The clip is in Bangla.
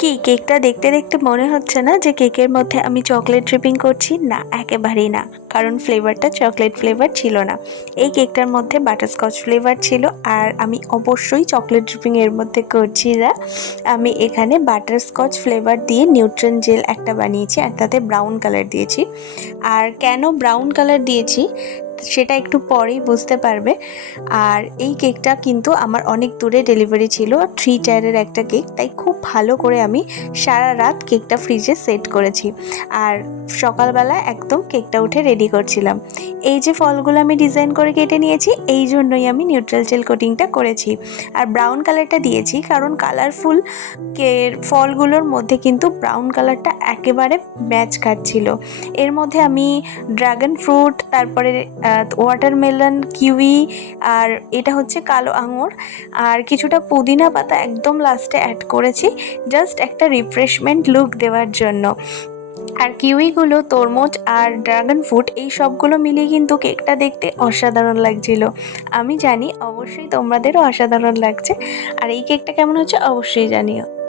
কি কেকটা দেখতে দেখতে মনে হচ্ছে না যে কেকের মধ্যে আমি চকলেট ড্রিপিং করছি? না, একেবারেই না, কারণ ফ্লেভারটা চকলেট ফ্লেভার ছিল না। এই কেকটার মধ্যে বাটারস্কচ ফ্লেভার ছিল। আর আমি অবশ্যই চকলেট ড্রিপিং এর মধ্যে করছি না, আমি এখানে বাটারস্কচ ফ্লেভার দিয়ে নিউট্রন জেল একটা বানিয়েছি আর তাতে ব্রাউন কালার দিয়েছি। আর কেন ব্রাউন কালার দিয়েছি সেটা একটু পরেই বুঝতে পারবে। আর এই কেকটা কিন্তু আমার অনেক দূরে ডেলিভারি ছিল, 3 টায়ারের একটা কেক, তাই খুব ভালো করে আমি সারা রাত কেকটা ফ্রিজে সেট করেছি। আর সকালবেলা একদম কেকটা উঠে রেডি করছিলাম। এই যে ফলগুলো আমি ডিজাইন করে কেটে নিয়েছি, এই জন্যই আমি নিউট্রাল জেল কোটিংটা করেছি। আর ব্রাউন কালারটা দিয়েছি কারণ কালারফুল ফলগুলোর মধ্যে কিন্তু ব্রাউন কালারটা একেবারে ম্যাচ খাচ্ছিল। এর মধ্যে আমি ড্রাগন ফ্রুট, তারপরে ওয়াটারমেলন, কিউই, আর এটা হচ্ছে কালো আঙুর, আর কিছুটা পুদিনা পাতা একদম লাস্টে অ্যাড করেছি, জাস্ট একটা রিফ্রেশমেন্ট লুক দেওয়ার জন্য। আর কিউইগুলো, তরমুজ আর ড্রাগন ফ্রুট, এই সবগুলো মিলিয়ে কিন্তু কেকটা দেখতে অসাধারণ লাগছিল। আমি জানি অবশ্যই তোমাদেরও অসাধারণ লাগছে। আর এই কেকটা কেমন হচ্ছে অবশ্যই জানিও।